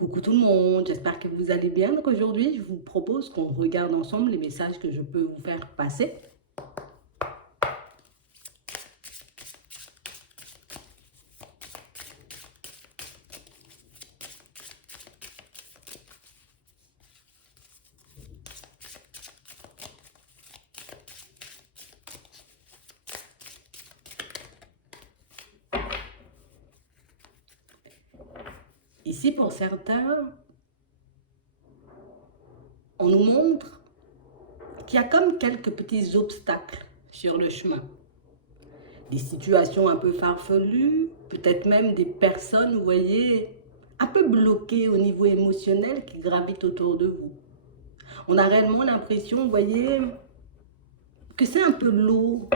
Coucou tout le monde, j'espère que vous allez bien. Donc aujourd'hui, je vous propose qu'on regarde ensemble les messages que je peux vous faire passer. Ici, pour certains, on nous montre qu'il y a comme quelques petits obstacles sur le chemin. Des situations un peu farfelues, peut-être même des personnes, vous voyez, un peu bloquées au niveau émotionnel qui gravitent autour de vous. On a réellement l'impression, vous voyez, que c'est un peu lourd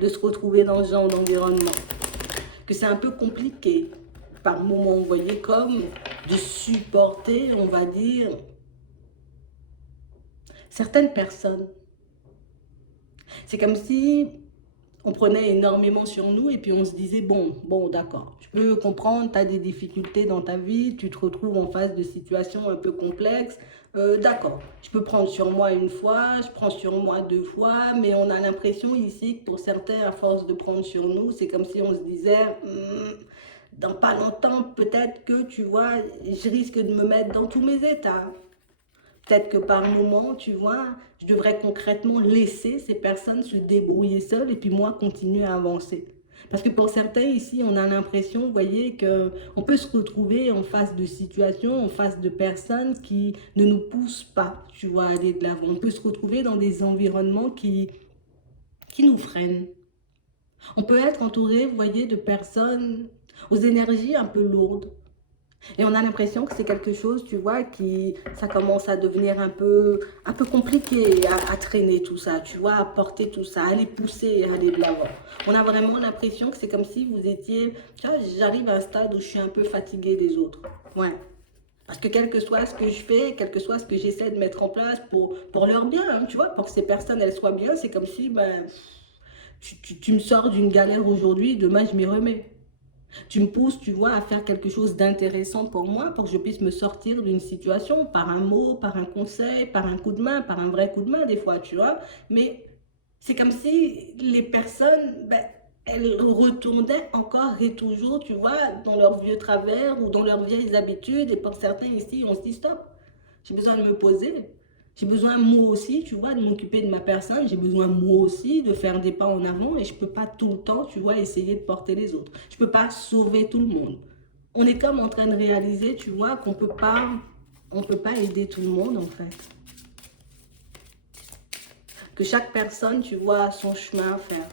de se retrouver dans ce genre d'environnement, que c'est un peu compliqué par moments, vous voyez, comme de supporter, on va dire, certaines personnes. C'est comme si on prenait énormément sur nous et puis on se disait, bon, d'accord, je peux comprendre, tu as des difficultés dans ta vie, tu te retrouves en face de situations un peu complexes, d'accord, je peux prendre sur moi une fois, je prends sur moi deux fois, mais on a l'impression ici que pour certains, à force de prendre sur nous, c'est comme si on se disait, dans pas longtemps, peut-être que, tu vois, je risque de me mettre dans tous mes états. Peut-être que par moment, tu vois, je devrais concrètement laisser ces personnes se débrouiller seules et puis moi continuer à avancer. Parce que pour certains ici, on a l'impression, vous voyez, qu'on peut se retrouver en face de situations, en face de personnes qui ne nous poussent pas, tu vois, à aller de l'avant. On peut se retrouver dans des environnements qui nous freinent. On peut être entouré, vous voyez, de personnes aux énergies un peu lourdes. Et on a l'impression que c'est quelque chose, tu vois, ça commence à devenir un peu compliqué à traîner tout ça, tu vois, à porter tout ça, à les pousser, à aller de l'avant. On a vraiment l'impression que c'est comme si vous étiez, tu vois, j'arrive à un stade où je suis un peu fatiguée des autres. Ouais. Parce que quel que soit ce que je fais, quel que soit ce que j'essaie de mettre en place pour leur bien, hein, tu vois, pour que ces personnes, elles soient bien, c'est comme si, ben, tu me sors d'une galère aujourd'hui, demain je m'y remets. Tu me pousses, tu vois, à faire quelque chose d'intéressant pour moi, pour que je puisse me sortir d'une situation, par un mot, par un conseil, par un coup de main, par un vrai coup de main des fois, tu vois. Mais c'est comme si les personnes, ben, elles retournaient encore et toujours, tu vois, dans leurs vieux travers ou dans leurs vieilles habitudes. Et pour certains ici, on se dit stop, j'ai besoin de me poser. J'ai besoin moi aussi, tu vois, de m'occuper de ma personne. J'ai besoin moi aussi de faire des pas en avant et je ne peux pas tout le temps, tu vois, essayer de porter les autres. Je ne peux pas sauver tout le monde. On est comme en train de réaliser, tu vois, on peut pas aider tout le monde en fait. Que chaque personne, tu vois, a son chemin à faire.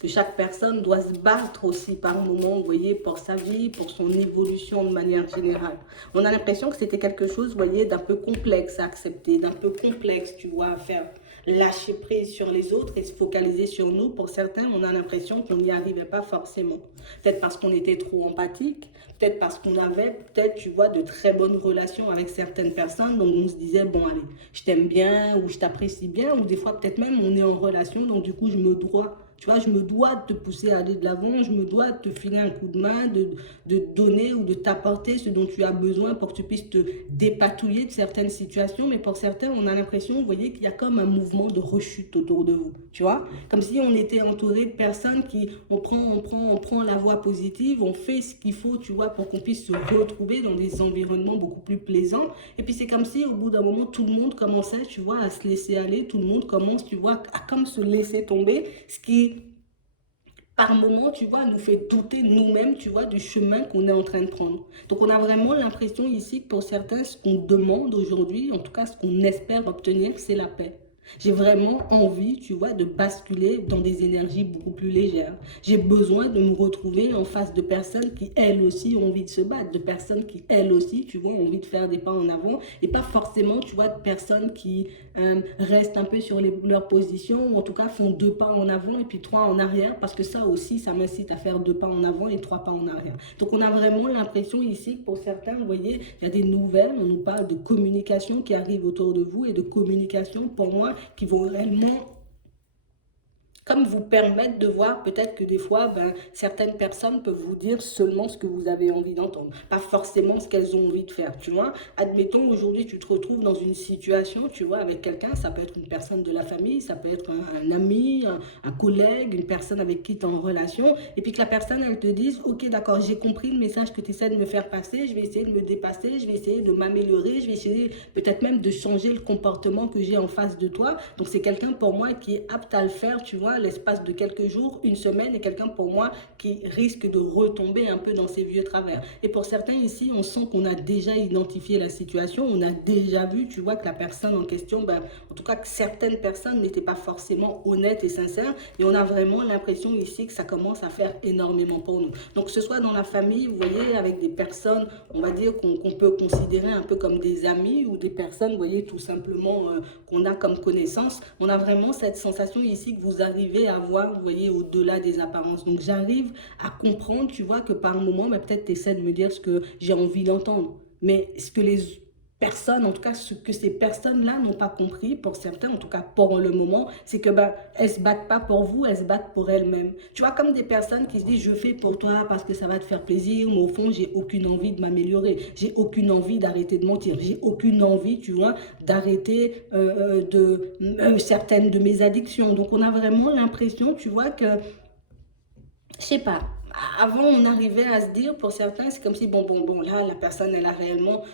Que chaque personne doit se battre aussi par moment, vous voyez, pour sa vie, pour son évolution de manière générale. On a l'impression que c'était quelque chose, vous voyez, d'un peu complexe à accepter, d'un peu complexe, tu vois, à faire. Lâcher prise sur les autres et se focaliser sur nous. Pour certains, on a l'impression qu'on n'y arrivait pas forcément. Peut-être parce qu'on était trop empathique, peut-être parce qu'on avait, peut-être, tu vois, de très bonnes relations avec certaines personnes. Donc, on se disait, bon, allez, je t'aime bien ou je t'apprécie bien. Ou des fois, peut-être même, on est en relation. Donc, du coup, je me dois, tu vois, je me dois de te pousser à aller de l'avant. Je me dois de te filer un coup de main, de donner ou de t'apporter ce dont tu as besoin pour que tu puisses te dépatouiller de certaines situations. Mais pour certains, on a l'impression, vous voyez, qu'il y a comme un mouvement de rechute autour de vous, tu vois. Comme si on était entouré de personnes qui, on prend la voie positive, on fait ce qu'il faut, tu vois, pour qu'on puisse se retrouver dans des environnements beaucoup plus plaisants. Et puis c'est comme si au bout d'un moment, tout le monde commençait, tu vois, à se laisser aller, tout le monde commence, tu vois, à comme se laisser tomber, ce qui par moment, tu vois, nous fait douter nous-mêmes, tu vois, du chemin qu'on est en train de prendre. Donc, on a vraiment l'impression ici que pour certains, ce qu'on demande aujourd'hui, en tout cas, ce qu'on espère obtenir, c'est la paix. J'ai vraiment envie, tu vois, de basculer dans des énergies beaucoup plus légères. J'ai besoin de me retrouver en face de personnes qui, elles aussi, ont envie de se battre, de personnes qui, elles aussi, tu vois, ont envie de faire des pas en avant, et pas forcément, tu vois, de personnes qui restent un peu sur leur position, ou en tout cas font deux pas en avant et puis trois en arrière, parce que ça aussi, ça m'incite à faire deux pas en avant et trois pas en arrière. Donc on a vraiment l'impression ici que pour certains, vous voyez, il y a des nouvelles, on nous parle de communication qui arrive autour de vous et de communication pour moi qui vont réellement comme vous permettre de voir peut-être que des fois, ben, certaines personnes peuvent vous dire seulement ce que vous avez envie d'entendre, pas forcément ce qu'elles ont envie de faire, tu vois. Admettons, aujourd'hui, tu te retrouves dans une situation, tu vois, avec quelqu'un, ça peut être une personne de la famille, ça peut être un ami, un collègue, une personne avec qui tu es en relation, et puis que la personne, elle te dise, ok, d'accord, j'ai compris le message que tu essaies de me faire passer, je vais essayer de me dépasser, je vais essayer de m'améliorer, je vais essayer peut-être même de changer le comportement que j'ai en face de toi. Donc, c'est quelqu'un pour moi qui est apte à le faire, tu vois, l'espace de quelques jours, une semaine, et quelqu'un pour moi qui risque de retomber un peu dans ses vieux travers. Et pour certains ici, on sent qu'on a déjà identifié la situation, on a déjà vu, tu vois, que la personne en question, ben, en tout cas que certaines personnes n'étaient pas forcément honnêtes et sincères, et on a vraiment l'impression ici que ça commence à faire énormément pour nous. Donc que ce soit dans la famille, vous voyez, avec des personnes, on va dire qu'on peut considérer un peu comme des amis, ou des personnes, vous voyez, tout simplement qu'on a comme connaissance, on a vraiment cette sensation ici que vous arrivez à voir, vous voyez, au-delà des apparences. Donc j'arrive à comprendre, tu vois, que par moment, ben, peut-être tu essaies de me dire ce que j'ai envie d'entendre. Mais ce que les personnes, en tout cas ce que ces personnes-là n'ont pas compris, pour certains, en tout cas pour le moment, c'est que ben, elles se battent pas pour vous, elles se battent pour elles-mêmes. Tu vois, comme des personnes qui se disent je fais pour toi parce que ça va te faire plaisir, mais au fond, j'ai aucune envie de m'améliorer, j'ai aucune envie d'arrêter de mentir, j'ai aucune envie, tu vois, d'arrêter certaines de mes addictions. Donc on a vraiment l'impression, tu vois, que je sais pas. Avant, on arrivait à se dire, pour certains, c'est comme si, bon, là, la personne, elle a réellement,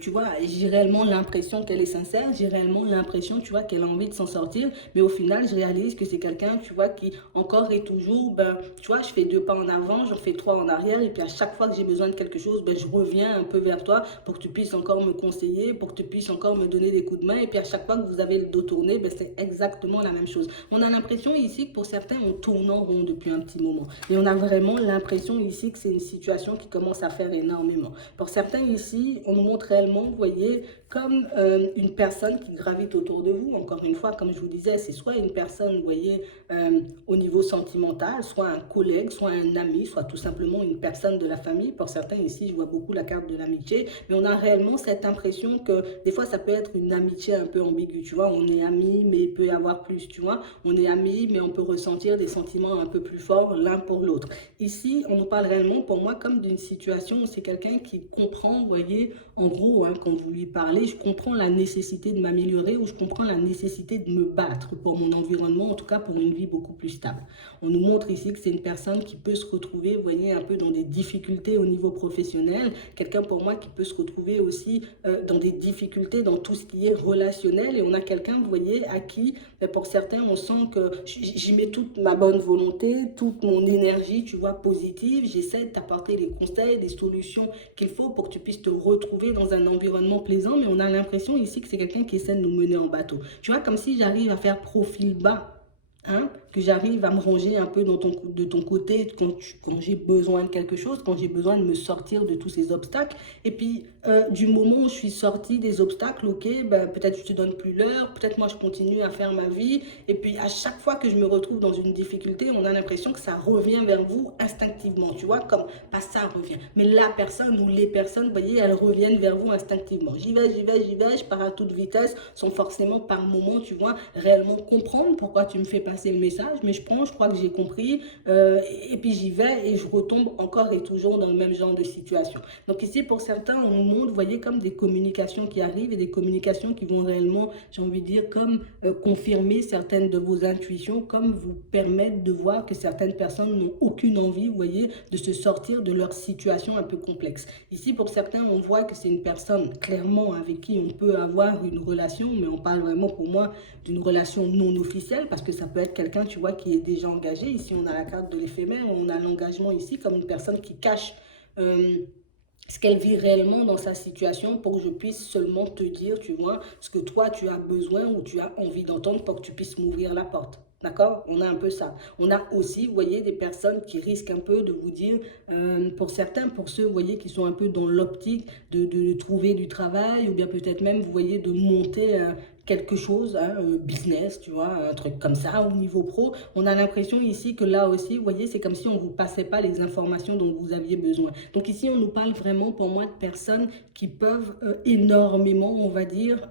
tu vois, j'ai réellement l'impression qu'elle est sincère, j'ai réellement l'impression, tu vois, qu'elle a envie de s'en sortir, mais au final, je réalise que c'est quelqu'un, tu vois, qui encore et toujours, ben, tu vois, je fais 2 pas en avant, j'en fais 3 en arrière, et puis à chaque fois que j'ai besoin de quelque chose, ben, je reviens un peu vers toi pour que tu puisses encore me conseiller, pour que tu puisses encore me donner des coups de main, et puis à chaque fois que vous avez le dos tourné, ben, c'est exactement la même chose. On a l'impression ici que pour certains, on tourne en rond depuis un petit moment. Et on a vraiment l'impression ici que c'est une situation qui commence à faire énormément. Pour certains ici, on nous montre réellement, vous voyez, comme une personne qui gravite autour de vous. Encore une fois, comme je vous disais, c'est soit une personne, vous voyez, au niveau sentimental, soit un collègue, soit un ami, soit tout simplement une personne de la famille. Pour certains ici, je vois beaucoup la carte de l'amitié, mais on a réellement cette impression que des fois, ça peut être une amitié un peu ambiguë, tu vois. On est amis, mais il peut y avoir plus, tu vois. On est amis, mais on peut ressentir des sentiments un peu plus forts l'un pour l'autre. Ici, on nous parle réellement, pour moi, comme d'une situation où c'est quelqu'un qui comprend, vous voyez, en gros, hein, quand vous lui parlez, je comprends la nécessité de m'améliorer, ou je comprends la nécessité de me battre pour mon environnement, en tout cas pour une vie beaucoup plus stable. On nous montre ici que c'est une personne qui peut se retrouver, vous voyez, un peu dans des difficultés au niveau professionnel, quelqu'un pour moi qui peut se retrouver aussi dans des difficultés dans tout ce qui est relationnel, et on a quelqu'un, vous voyez, à qui, pour certains, on sent que j'y mets toute ma bonne volonté, toute mon énergie, tu vois, positive, j'essaie de t'apporter les conseils, des solutions qu'il faut pour que tu puisses te retrouver dans un environnement plaisant, mais on a l'impression ici que c'est quelqu'un qui essaie de nous mener en bateau. Tu vois, comme si j'arrive à faire profil bas, hein, que j'arrive à me ranger un peu de ton côté quand j'ai besoin de quelque chose, quand j'ai besoin de me sortir de tous ces obstacles. Et puis, du moment où je suis sortie des obstacles, ok, ben, peut-être je te donne plus l'heure, peut-être moi je continue à faire ma vie. Et puis, à chaque fois que je me retrouve dans une difficulté, on a l'impression que ça revient vers vous instinctivement. Tu vois, comme, pas ça revient, mais la personne ou les personnes, vous voyez, elles reviennent vers vous instinctivement. J'y vais, je pars à toute vitesse, sans forcément par moment, tu vois, réellement comprendre pourquoi tu me fais passer le message, mais je crois que j'ai compris, et puis j'y vais et je retombe encore et toujours dans le même genre de situation. Donc ici, pour certains, on montre, vous voyez, comme des communications qui arrivent, et des communications qui vont réellement, j'ai envie de dire, comme confirmer certaines de vos intuitions, comme vous permettre de voir que certaines personnes n'ont aucune envie, vous voyez, de se sortir de leur situation un peu complexe. Ici, pour certains, on voit que c'est une personne clairement avec qui on peut avoir une relation, mais on parle vraiment pour moi d'une relation non officielle, parce que ça peut être quelqu'un, tu vois, qui est déjà engagé. Ici, on a la carte de l'éphémère, on a l'engagement ici comme une personne qui cache ce qu'elle vit réellement dans sa situation, pour que je puisse seulement te dire, tu vois, ce que toi, tu as besoin ou tu as envie d'entendre pour que tu puisses m'ouvrir la porte. D'accord? On a un peu ça. On a aussi, vous voyez, des personnes qui risquent un peu de vous dire, pour certains, pour ceux, vous voyez, qui sont un peu dans l'optique de trouver du travail, ou bien peut-être même, vous voyez, de monter quelque chose, hein, business, tu vois, un truc comme ça, au niveau pro. On a l'impression ici que là aussi, vous voyez, c'est comme si on ne vous passait pas les informations dont vous aviez besoin. Donc ici, on nous parle vraiment, pour moi, de personnes qui peuvent énormément, on va dire,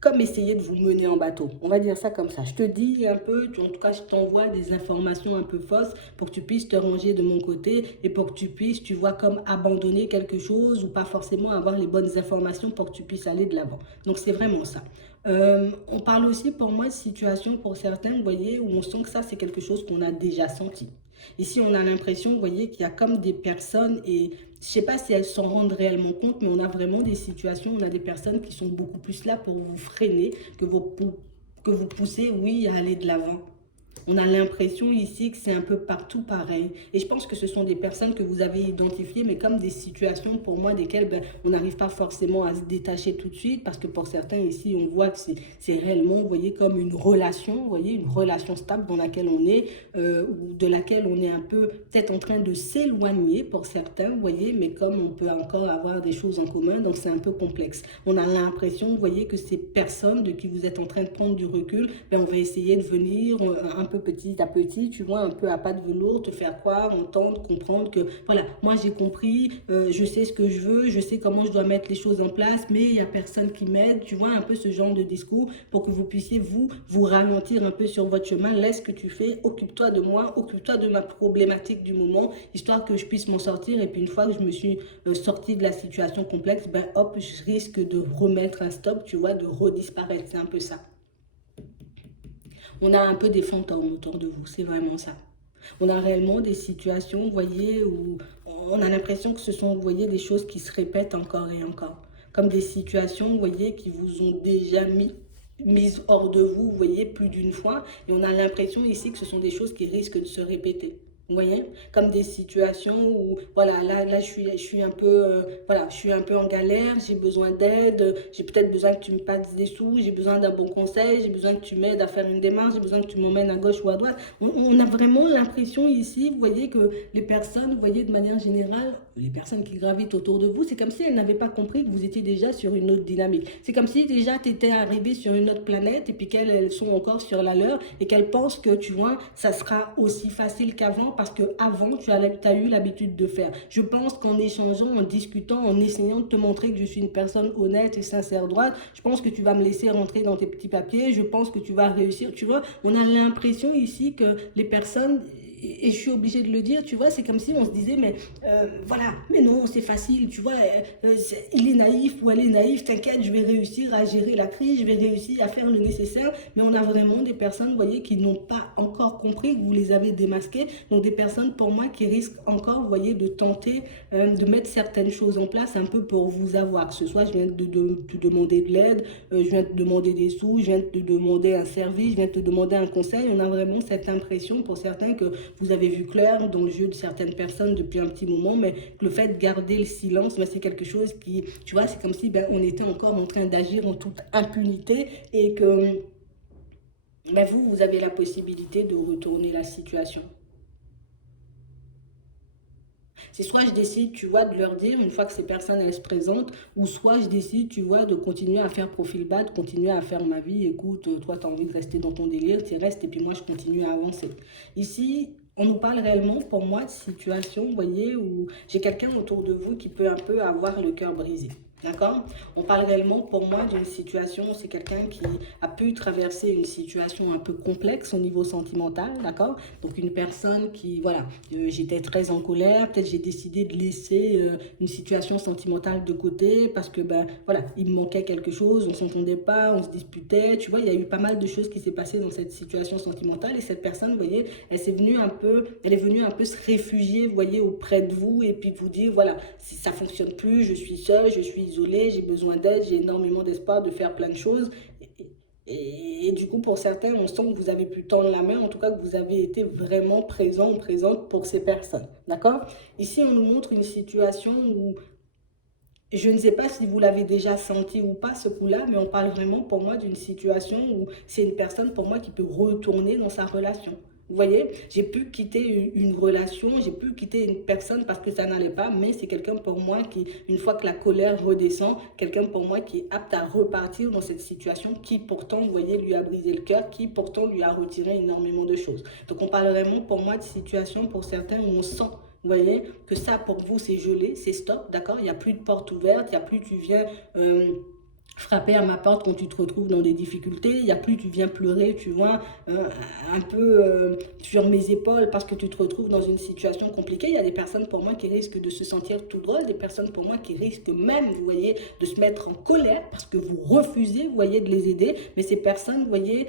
comme essayer de vous mener en bateau. On va dire ça comme ça. Je te dis un peu, en tout cas, je t'envoie des informations un peu fausses pour que tu puisses te ranger de mon côté et pour que tu puisses, tu vois, comme abandonner quelque chose ou pas forcément avoir les bonnes informations pour que tu puisses aller de l'avant. Donc, c'est vraiment ça. On parle aussi pour moi de situation pour certains, vous voyez, où on sent que ça, c'est quelque chose qu'on a déjà senti. Ici, on a l'impression, vous voyez, qu'il y a comme des personnes, et je ne sais pas si elles s'en rendent réellement compte, mais on a vraiment des situations, on a des personnes qui sont beaucoup plus là pour vous freiner, que vous poussez, oui, à aller de l'avant. On a l'impression ici que c'est un peu partout pareil. Et je pense que ce sont des personnes que vous avez identifiées, mais comme des situations pour moi desquelles on n'arrive pas forcément à se détacher tout de suite, parce que pour certains ici, on voit que c'est réellement, vous voyez, comme une relation, vous voyez, une relation stable dans laquelle on est, ou de laquelle on est un peu peut-être en train de s'éloigner pour certains, vous voyez, mais comme on peut encore avoir des choses en commun, donc c'est un peu complexe. On a l'impression, vous voyez, que ces personnes de qui vous êtes en train de prendre du recul, on va essayer de venir un peu petit à petit, tu vois, un peu à pas de velours, te faire croire, entendre, comprendre que, voilà, moi j'ai compris, je sais ce que je veux, je sais comment je dois mettre les choses en place, mais il n'y a personne qui m'aide, tu vois, un peu ce genre de discours pour que vous puissiez, vous ralentir un peu sur votre chemin. Laisse ce que tu fais, occupe-toi de moi, occupe-toi de ma problématique du moment, histoire que je puisse m'en sortir. Et puis une fois que je me suis sortie de la situation complexe, hop, je risque de remettre un stop, tu vois, de redisparaître, c'est un peu ça. On a un peu des fantômes autour de vous, c'est vraiment ça. On a réellement des situations, vous voyez, où on a l'impression que ce sont, vous voyez, des choses qui se répètent encore et encore. Comme des situations, vous voyez, qui vous ont déjà mises hors de vous, vous voyez, plus d'une fois. Et on a l'impression ici que ce sont des choses qui risquent de se répéter. Vous voyez, comme des situations où, voilà, là je suis un peu, voilà, je suis un peu en galère, j'ai besoin d'aide, j'ai peut-être besoin que tu me passes des sous, j'ai besoin d'un bon conseil, j'ai besoin que tu m'aides à faire une démarche, j'ai besoin que tu m'emmènes à gauche ou à droite. On a vraiment l'impression ici, vous voyez, que les personnes, vous voyez, de manière générale, les personnes qui gravitent autour de vous, c'est comme si elles n'avaient pas compris que vous étiez déjà sur une autre dynamique. C'est comme si déjà tu étais arrivé sur une autre planète et puis qu'elles sont encore sur la leur et qu'elles pensent que, tu vois, ça sera aussi facile qu'avant parce qu'avant, tu as eu l'habitude de faire. Je pense qu'en échangeant, en discutant, en essayant de te montrer que je suis une personne honnête et sincère droite, je pense que tu vas me laisser rentrer dans tes petits papiers, je pense que tu vas réussir. Tu vois, on a l'impression ici que les personnes, et je suis obligée de le dire, tu vois, c'est comme si on se disait, mais voilà, mais non, c'est facile, tu vois, il est naïf ou elle est naïve, t'inquiète, je vais réussir à gérer la crise, je vais réussir à faire le nécessaire, mais on a vraiment des personnes, vous voyez, qui n'ont pas encore compris que vous les avez démasquées, donc des personnes, pour moi, qui risquent encore, vous voyez, de tenter de mettre certaines choses en place un peu pour vous avoir, que ce soit, je viens de te demander de l'aide, je viens de te demander des sous, je viens de te demander un service, je viens de te demander un conseil, on a vraiment cette impression pour certains que vous avez vu clair dans le jeu de certaines personnes depuis un petit moment, mais le fait de garder le silence, c'est quelque chose qui, tu vois, c'est comme si on était encore en train d'agir en toute impunité et que vous avez la possibilité de retourner la situation. C'est soit je décide, tu vois, de leur dire une fois que ces personnes elles se présentent, ou soit je décide, tu vois, de continuer à faire profil bas, de continuer à faire ma vie. Écoute, toi, tu as envie de rester dans ton délire, tu restes et puis moi, je continue à avancer. Ici, on nous parle réellement, pour moi, de situation, vous voyez, où j'ai quelqu'un autour de vous qui peut un peu avoir le cœur brisé. D'accord? On parle réellement pour moi d'une situation, c'est quelqu'un qui a pu traverser une situation un peu complexe au niveau sentimental, d'accord? Donc une personne qui, voilà, j'étais très en colère, peut-être j'ai décidé de laisser une situation sentimentale de côté parce que, voilà, il me manquait quelque chose, on ne s'entendait pas, on se disputait, tu vois, il y a eu pas mal de choses qui s'est passées dans cette situation sentimentale et cette personne, vous voyez, elle est venue un peu se réfugier, vous voyez, auprès de vous et puis vous dire, voilà, si ça fonctionne plus, je suis seule, je suis isolée, j'ai besoin d'aide, j'ai énormément d'espoir de faire plein de choses. Et du coup, pour certains, on sent que vous avez pu tendre la main, en tout cas que vous avez été vraiment présent ou présente pour ces personnes. D'accord? Ici, on nous montre une situation où, je ne sais pas si vous l'avez déjà senti ou pas ce coup-là, mais on parle vraiment pour moi d'une situation où c'est une personne pour moi qui peut retourner dans sa relation. Vous voyez, j'ai pu quitter une relation, j'ai pu quitter une personne parce que ça n'allait pas, mais c'est quelqu'un pour moi qui, une fois que la colère redescend, quelqu'un pour moi qui est apte à repartir dans cette situation qui pourtant, vous voyez, lui a brisé le cœur, qui pourtant lui a retiré énormément de choses. Donc on parle vraiment pour moi de situation pour certains où on sent, vous voyez, que ça pour vous c'est gelé, c'est stop, d'accord? Il n'y a plus de porte ouverte, il n'y a plus tu viens... frapper à ma porte quand tu te retrouves dans des difficultés. Il n'y a plus, tu viens pleurer, tu vois, un peu sur mes épaules parce que tu te retrouves dans une situation compliquée. Il y a des personnes pour moi qui risquent de se sentir tout drôle, des personnes pour moi qui risquent même, vous voyez, de se mettre en colère parce que vous refusez, vous voyez, de les aider. Mais ces personnes, vous voyez,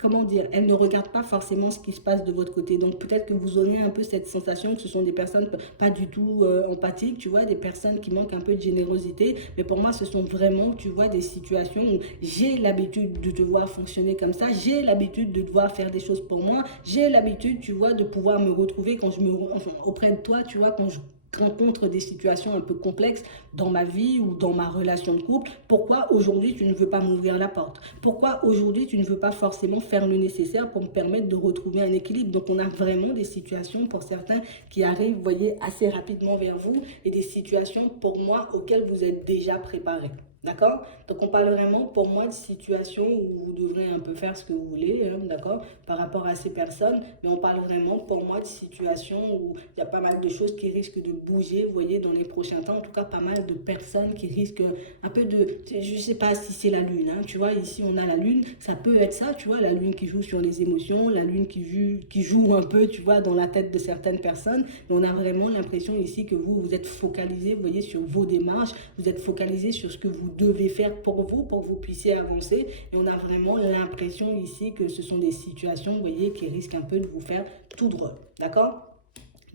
comment dire, elles ne regardent pas forcément ce qui se passe de votre côté. Donc peut-être que vous aurez un peu cette sensation que ce sont des personnes pas du tout empathiques, tu vois, des personnes qui manquent un peu de générosité. Mais pour moi, ce sont vraiment, tu vois, des situations où j'ai l'habitude de devoir fonctionner comme ça, j'ai l'habitude de devoir faire des choses pour moi, j'ai l'habitude, tu vois, de pouvoir me retrouver quand enfin, auprès de toi, tu vois, quand je rencontre des situations un peu complexes dans ma vie ou dans ma relation de couple. Pourquoi aujourd'hui tu ne veux pas m'ouvrir la porte? Pourquoi aujourd'hui tu ne veux pas forcément faire le nécessaire pour me permettre de retrouver un équilibre? Donc on a vraiment des situations pour certains qui arrivent, vous voyez, assez rapidement vers vous, et des situations pour moi auxquelles vous êtes déjà préparés. D'accord? Donc on parle vraiment pour moi de situations où vous devrez un peu faire ce que vous voulez, hein, d'accord, par rapport à ces personnes. Mais on parle vraiment pour moi de situations où il y a pas mal de choses qui risquent de bouger, vous voyez, dans les prochains temps. En tout cas, pas mal de personnes qui risquent un peu de... Je sais pas si c'est la lune, hein, tu vois, ici on a la lune. Ça peut être ça, tu vois, la lune qui joue sur les émotions, la lune qui joue un peu, tu vois, dans la tête de certaines personnes. Mais on a vraiment l'impression ici que vous êtes focalisé, vous voyez, sur vos démarches, vous êtes focalisé sur ce que vous devez faire pour que vous puissiez avancer. Et on a vraiment l'impression ici que ce sont des situations, vous voyez, qui risquent un peu de vous faire tout drôle. D'accord?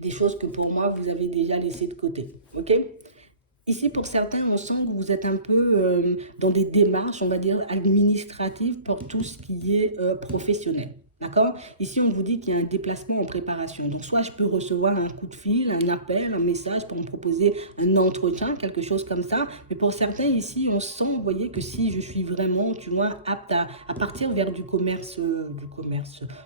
Des choses que pour moi, vous avez déjà laissées de côté. Ok? Ici, pour certains, on sent que vous êtes un peu dans des démarches, on va dire, administratives pour tout ce qui est professionnel. D'accord? Ici, on vous dit qu'il y a un déplacement en préparation. Donc, soit je peux recevoir un coup de fil, un appel, un message pour me proposer un entretien, quelque chose comme ça. Mais pour certains, ici, on sent, vous voyez, que si je suis vraiment, tu vois, apte à partir vers du commerce,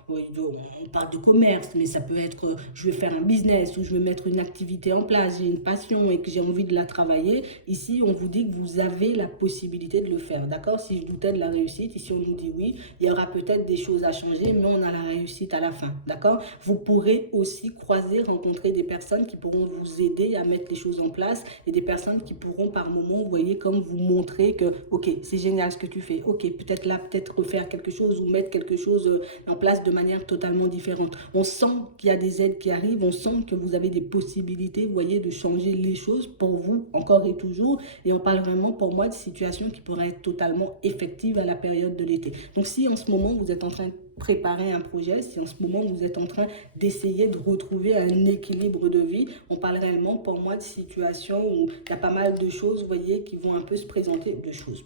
oui, on parle de commerce, mais ça peut être, je vais faire un business ou je vais mettre une activité en place, j'ai une passion et que j'ai envie de la travailler. Ici, on vous dit que vous avez la possibilité de le faire. D'accord? Si je doutais de la réussite, ici, on nous dit oui, il y aura peut-être des choses à changer, mais on a la réussite à la fin. D'accord? Vous pourrez aussi croiser, rencontrer des personnes qui pourront vous aider à mettre les choses en place, et des personnes qui pourront par moment, vous voyez, comme vous montrer que, ok, c'est génial ce que tu fais. Ok, peut-être là, peut-être refaire quelque chose ou mettre quelque chose en place de manière totalement différente. On sent qu'il y a des aides qui arrivent, on sent que vous avez des possibilités, vous voyez, de changer les choses pour vous, encore et toujours. Et on parle vraiment pour moi de situations qui pourraient être totalement effectives à la période de l'été. Donc si en ce moment vous êtes en train de préparer un projet, si en ce moment vous êtes en train d'essayer de retrouver un équilibre de vie, on parle réellement pour moi de situations où il y a pas mal de choses, vous voyez, qui vont un peu se présenter,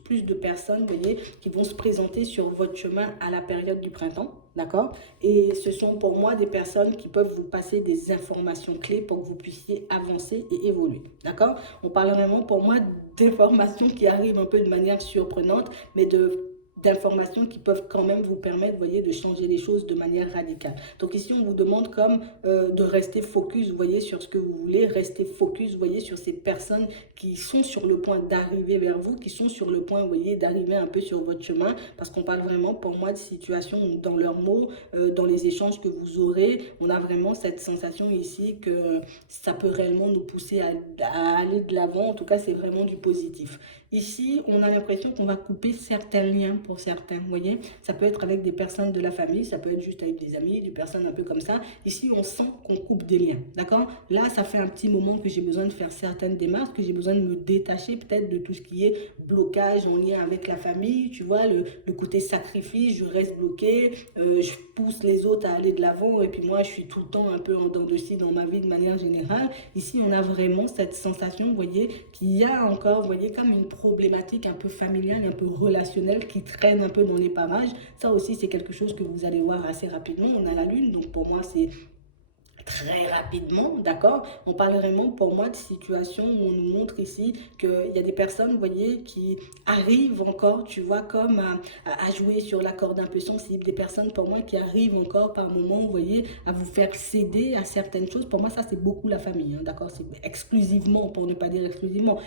plus de personnes, vous voyez, qui vont se présenter sur votre chemin à la période du printemps, d'accord? Et ce sont pour moi des personnes qui peuvent vous passer des informations clés pour que vous puissiez avancer et évoluer, d'accord? On parle vraiment pour moi d'informations qui arrivent un peu de manière surprenante, mais d'informations qui peuvent quand même vous permettre, vous voyez, de changer les choses de manière radicale. Donc ici, on vous demande comme de rester focus, vous voyez, sur ce que vous voulez, rester focus, vous voyez, sur ces personnes qui sont sur le point d'arriver vers vous, qui sont sur le point, vous voyez, d'arriver un peu sur votre chemin, parce qu'on parle vraiment, pour moi, de situations où, dans leurs mots, dans les échanges que vous aurez, on a vraiment cette sensation ici que ça peut réellement nous pousser à aller de l'avant. En tout cas, c'est vraiment du positif. Ici, on a l'impression qu'on va couper certains liens pour certains, vous voyez. Ça peut être avec des personnes de la famille, ça peut être juste avec des amis, des personnes un peu comme ça. Ici, on sent qu'on coupe des liens, d'accord? Là, ça fait un petit moment que j'ai besoin de faire certaines démarches, que j'ai besoin de me détacher peut-être de tout ce qui est blocage en lien avec la famille, tu vois, le côté sacrifice, je reste bloqué, je pousse les autres à aller de l'avant, et puis moi, je suis tout le temps un peu en dents de scie dans ma vie de manière générale. Ici, on a vraiment cette sensation, vous voyez, qu'il y a encore, vous voyez, comme une problématique un peu familiale, un peu relationnelle qui traîne un peu dans les parages. Ça aussi, c'est quelque chose que vous allez voir assez rapidement. On a la lune, donc pour moi, c'est très rapidement, d'accord? On parle vraiment pour moi de situations où on nous montre ici qu'il y a des personnes, vous voyez, qui arrivent encore, tu vois, comme à jouer sur la corde un peu sensible, des personnes pour moi qui arrivent encore par moments, vous voyez, à vous faire céder à certaines choses. Pour moi, ça, c'est beaucoup la famille, hein, d'accord? C'est exclusivement, pour ne pas dire exclusivement,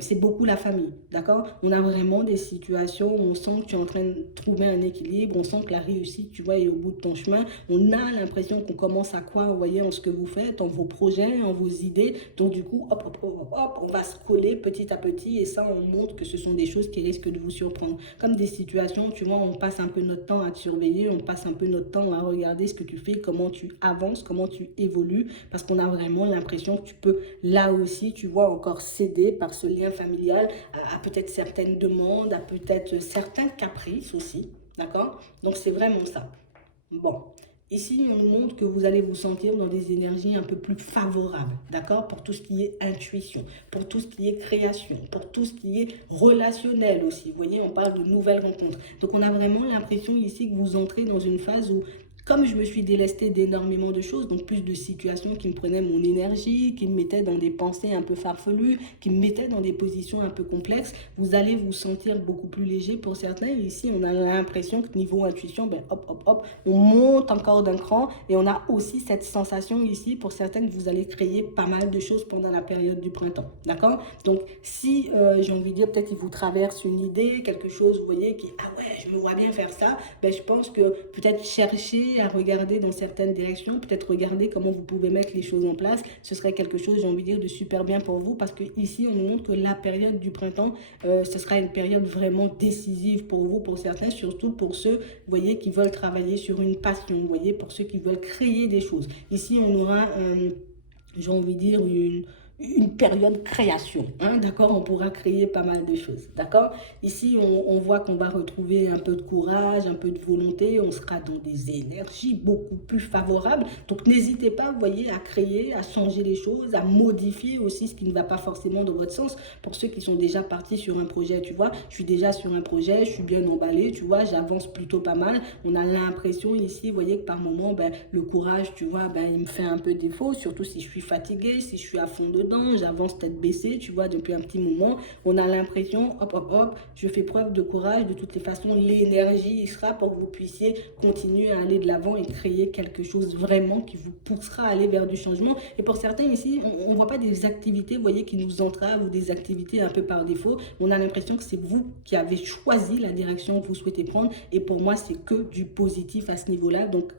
c'est beaucoup la famille, d'accord? On a vraiment des situations où on sent que tu es en train de trouver un équilibre, on sent que la réussite, tu vois, est au bout de ton chemin. On a l'impression qu'on commence à croire voyez, en ce que vous faites, en vos projets, en vos idées. Donc du coup, hop, hop, hop, hop, on va se coller petit à petit et ça, on montre que ce sont des choses qui risquent de vous surprendre. Comme des situations, tu vois, on passe un peu notre temps à te surveiller, on passe un peu notre temps à regarder ce que tu fais, comment tu avances, comment tu évolues, parce qu'on a vraiment l'impression que tu peux, là aussi, tu vois, encore céder par ce lien familial à peut-être certaines demandes, à peut-être certains caprices aussi, d'accord? Donc c'est vraiment ça. Bon, ici, on nous montre que vous allez vous sentir dans des énergies un peu plus favorables, d'accord? Pour tout ce qui est intuition, pour tout ce qui est création, pour tout ce qui est relationnel aussi. Vous voyez, on parle de nouvelles rencontres. Donc, on a vraiment l'impression ici que vous entrez dans une phase où, comme je me suis délestée d'énormément de choses, donc plus de situations qui me prenaient mon énergie, qui me mettaient dans des pensées un peu farfelues, qui me mettaient dans des positions un peu complexes, vous allez vous sentir beaucoup plus léger pour certains. Et ici, on a l'impression que niveau intuition, ben hop, hop, hop, on monte encore d'un cran et on a aussi cette sensation ici pour certains que vous allez créer pas mal de choses pendant la période du printemps, d'accord? Donc, si j'ai envie de dire, peut-être il vous traverse une idée, quelque chose, vous voyez, qui, ah ouais, je me vois bien faire ça, ben je pense que peut-être chercher à regarder dans certaines directions, peut-être regarder comment vous pouvez mettre les choses en place. Ce serait quelque chose, j'ai envie de dire, de super bien pour vous parce que ici, on nous montre que la période du printemps, ce sera une période vraiment décisive pour vous, pour certains, surtout pour ceux, vous voyez, qui veulent travailler sur une passion, vous voyez, pour ceux qui veulent créer des choses. Ici, on aura, j'ai envie de dire, une période création, hein, d'accord? On pourra créer pas mal de choses, d'accord? Ici, on voit qu'on va retrouver un peu de courage, un peu de volonté, on sera dans des énergies beaucoup plus favorables. Donc, n'hésitez pas, vous voyez, à créer, à changer les choses, à modifier aussi ce qui ne va pas forcément dans votre sens. Pour ceux qui sont déjà partis sur un projet, tu vois, je suis déjà sur un projet, je suis bien emballée, tu vois, j'avance plutôt pas mal. On a l'impression ici, vous voyez, que par moment, ben, le courage, tu vois, ben, il me fait un peu défaut, surtout si je suis fatiguée, si je suis à fond dedans, j'avance tête baissée, tu vois, depuis un petit moment, on a l'impression, hop, hop, hop, je fais preuve de courage, de toutes les façons, l'énergie, il sera pour que vous puissiez continuer à aller de l'avant et créer quelque chose vraiment qui vous poussera à aller vers du changement. Et pour certains ici, on ne voit pas des activités, vous voyez, qui nous entravent ou des activités un peu par défaut, on a l'impression que c'est vous qui avez choisi la direction que vous souhaitez prendre et pour moi, c'est que du positif à ce niveau-là, donc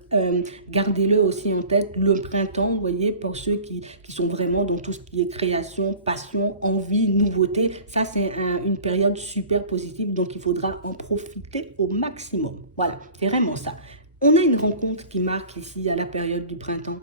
gardez-le aussi en tête, le printemps, vous voyez, pour ceux qui sont vraiment dans tout ce qui est création, passion, envie, nouveauté. Ça, c'est une période super positive, donc il faudra en profiter au maximum. Voilà, c'est vraiment ça. On a une rencontre qui marque ici à la période du printemps.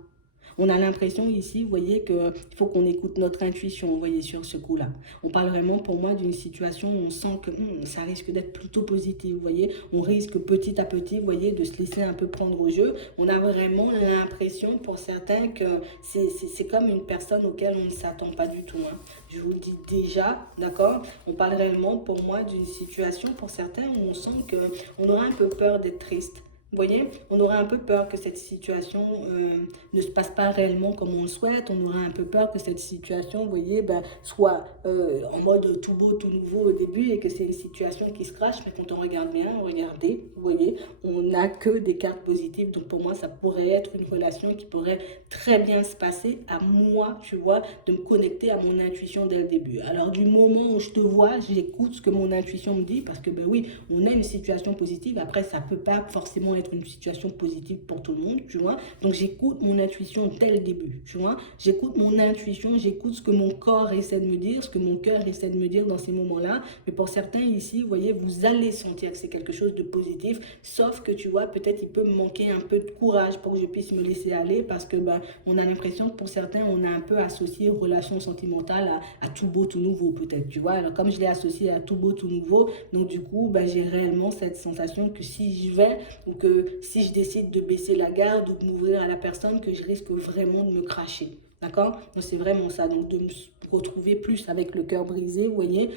On a l'impression ici, vous voyez, qu'il faut qu'on écoute notre intuition, vous voyez, sur ce coup-là. On parle vraiment, pour moi, d'une situation où on sent que ça risque d'être plutôt positif, vous voyez. On risque petit à petit, vous voyez, de se laisser un peu prendre au jeu. On a vraiment l'impression, pour certains, que c'est comme une personne auquel on ne s'attend pas du tout, hein. Je vous le dis déjà, d'accord? On parle réellement, pour moi, d'une situation, pour certains, où on sent qu'on aura un peu peur d'être triste. Vous voyez, on aura un peu peur que cette situation ne se passe pas réellement comme on le souhaite. On aura un peu peur que cette situation, vous voyez, ben, soit en mode tout beau, tout nouveau au début et que c'est une situation qui se crache. Mais quand on regarde bien, regardez, vous voyez, on n'a que des cartes positives. Donc pour moi, ça pourrait être une relation qui pourrait très bien se passer à moi, tu vois, de me connecter à mon intuition dès le début. Alors du moment où je te vois, j'écoute ce que mon intuition me dit parce que ben oui, on a une situation positive. Après, ça peut pas forcément être une situation positive pour tout le monde, tu vois. Donc j'écoute mon intuition dès le début, tu vois. J'écoute mon intuition, j'écoute ce que mon corps essaie de me dire, ce que mon cœur essaie de me dire dans ces moments-là. Mais pour certains ici, vous voyez, vous allez sentir que c'est quelque chose de positif, sauf que tu vois, peut-être il peut me manquer un peu de courage pour que je puisse me laisser aller parce que ben, on a l'impression que pour certains, on a un peu associé relation sentimentale à tout beau, tout nouveau, peut-être, tu vois. Alors comme je l'ai associé à tout beau, tout nouveau, donc du coup, ben, j'ai réellement cette sensation que si je vais ou que si je décide de baisser la garde ou de m'ouvrir à la personne, que je risque vraiment de me cracher. D'accord? Donc c'est vraiment ça, donc de me retrouver plus avec le cœur brisé, vous voyez.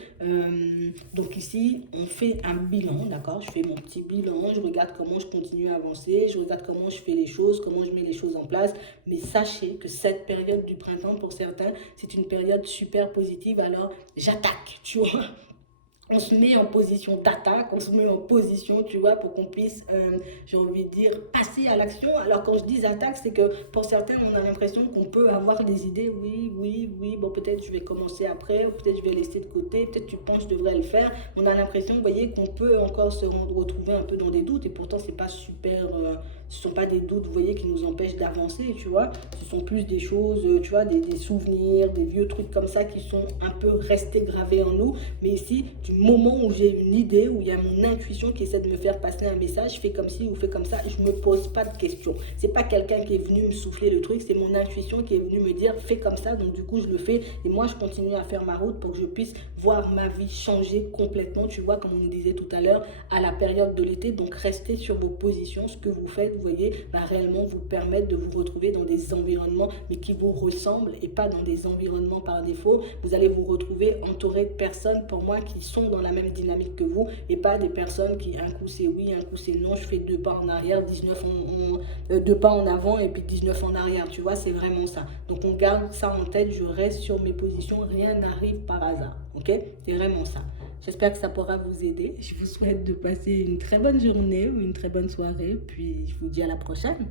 Donc ici, on fait un bilan, d'accord? Je fais mon petit bilan, je regarde comment je continue à avancer, je regarde comment je fais les choses, comment je mets les choses en place. Mais sachez que cette période du printemps, pour certains, c'est une période super positive, alors j'attaque, tu vois. On se met en position d'attaque, on se met en position, tu vois, pour qu'on puisse, j'ai envie de dire, passer à l'action. Alors quand je dis attaque, c'est que pour certains, on a l'impression qu'on peut avoir des idées, oui, oui, oui, bon peut-être je vais commencer après, ou peut-être je vais laisser de côté, peut-être tu penses que je devrais le faire. On a l'impression, vous voyez, qu'on peut encore se retrouver un peu dans des doutes, et pourtant c'est pas super, Ce ne sont pas des doutes, vous voyez, qui nous empêchent d'avancer, tu vois. Ce sont plus des choses, tu vois, des souvenirs, des vieux trucs comme ça qui sont un peu restés gravés en nous. Mais ici, du moment où j'ai une idée, où il y a mon intuition qui essaie de me faire passer un message, je fais comme ci ou fais comme ça, je ne me pose pas de questions. C'est pas quelqu'un qui est venu me souffler le truc, c'est mon intuition qui est venue me dire fais comme ça, donc du coup je le fais et moi je continue à faire ma route pour que je puisse voir ma vie changer complètement, tu vois, comme on nous disait tout à l'heure, à la période de l'été. Donc restez sur vos positions, ce que vous faites, vous voyez, réellement vous permettre de vous retrouver dans des environnements mais qui vous ressemblent et pas dans des environnements par défaut. Vous allez vous retrouver entouré de personnes pour moi qui sont dans la même dynamique que vous et pas des personnes qui un coup c'est oui, un coup c'est non, je fais 2 pas en arrière, 2 pas en avant et puis 19 en arrière, tu vois, c'est vraiment ça. Donc on garde ça en tête, je reste sur mes positions, rien n'arrive par hasard, ok? C'est vraiment ça. J'espère que ça pourra vous aider. Je vous souhaite de passer une très bonne journée ou une très bonne soirée, puis je vous dis à la prochaine.